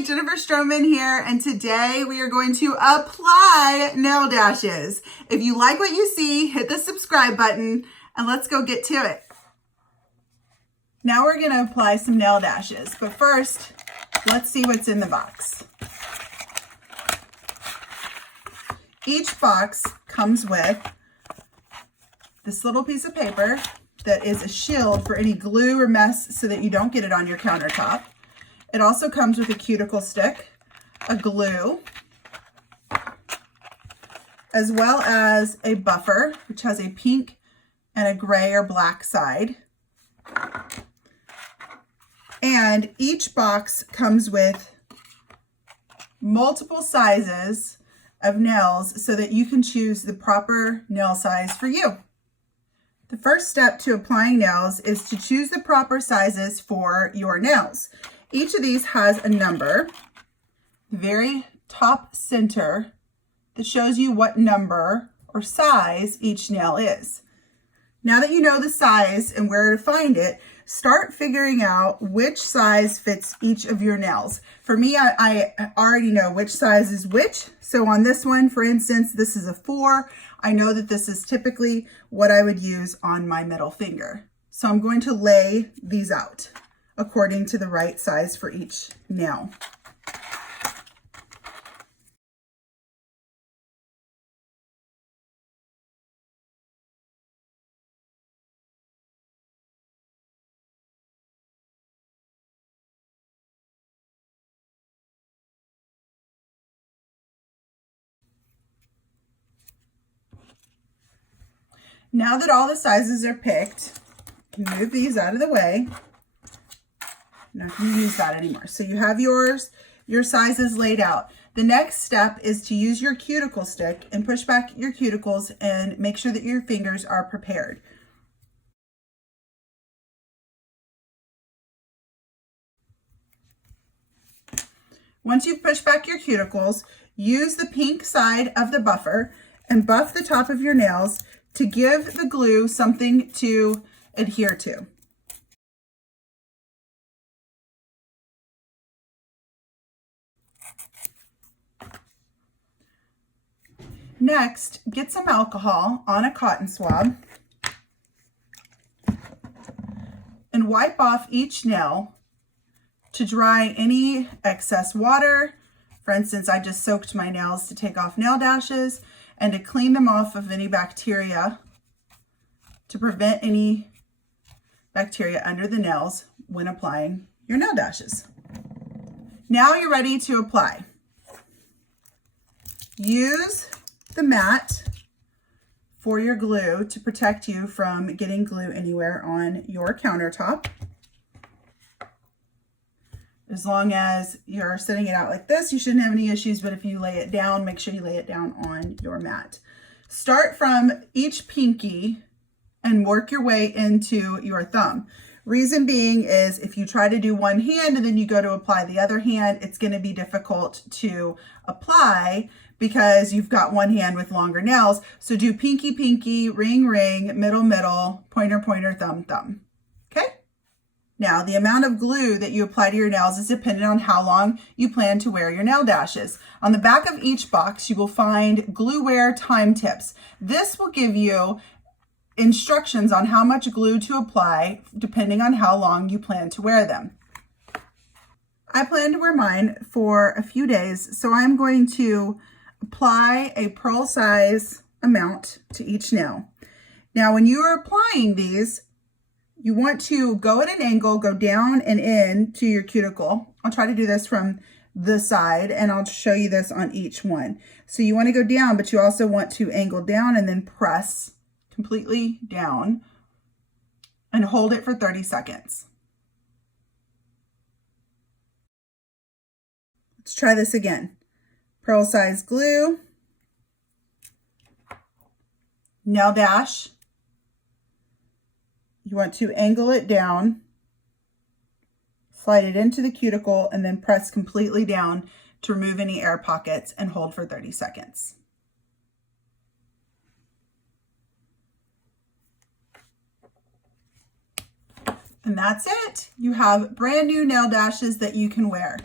Hi, Jennifer Stroman here, and today we are going to apply nail dashes. If you like what you see, hit the subscribe button and let's go get to it. Now we're going to apply some nail dashes, but first, let's see what's in the box. Each box comes with this little piece of paper that is a shield for any glue or mess so that you don't get it on your countertop. It also comes with a cuticle stick, a glue, as well as a buffer, which has a pink and a gray or black side. And each box comes with multiple sizes of nails so that you can choose the proper nail size for you. The first step to applying nails is to choose the proper sizes for your nails. Each of these has a number, the very top center, that shows you what number or size each nail is. Now that you know the size and where to find it, start figuring out which size fits each of your nails. For me, I already know which size is which. So on this one, for instance, this is a 4. I know that this is typically what I would use on my middle finger. So I'm going to lay these out according to the right size for each nail. Now that all the sizes are picked, you can move these out of the way. I'm not going to use that anymore. So you have your sizes laid out. The next step is to use your cuticle stick and push back your cuticles and make sure that your fingers are prepared. Once you've pushed back your cuticles, use the pink side of the buffer and buff the top of your nails to give the glue something to adhere to. Next, get some alcohol on a cotton swab and wipe off each nail to dry any excess water. For instance, I just soaked my nails to take off nail dashes and to clean them off of any bacteria, to prevent any bacteria under the nails when applying your nail dashes. Now you're ready to apply. Use the mat for your glue to protect you from getting glue anywhere on your countertop. As long as you're setting it out like this, you shouldn't have any issues, but if you lay it down, make sure you lay it down on your mat. Start from each pinky and work your way into your thumb. Reason being is if you try to do one hand and then you go to apply the other hand, it's going to be difficult to apply because you've got one hand with longer nails. So do pinky, pinky, ring, ring, middle, middle, pointer, pointer, thumb, thumb. Okay? Now, the amount of glue that you apply to your nails is dependent on how long you plan to wear your nail dashes. On the back of each box, you will find glue wear time tips. This will give you instructions on how much glue to apply depending on how long you plan to wear them. I plan to wear mine for a few days, so I'm going to apply a pearl size amount to each nail. Now, when you are applying these, you want to go at an angle, go down and in to your cuticle. I'll try to do this from the side and I'll show you this on each one. So you want to go down, but you also want to angle down and then press completely down and hold it for 30 seconds. Let's try this again. Pearl size glue, nail dash. You want to angle it down, slide it into the cuticle, and then press completely down to remove any air pockets and hold for 30 seconds. And that's it. You have brand new nail dashes that you can wear.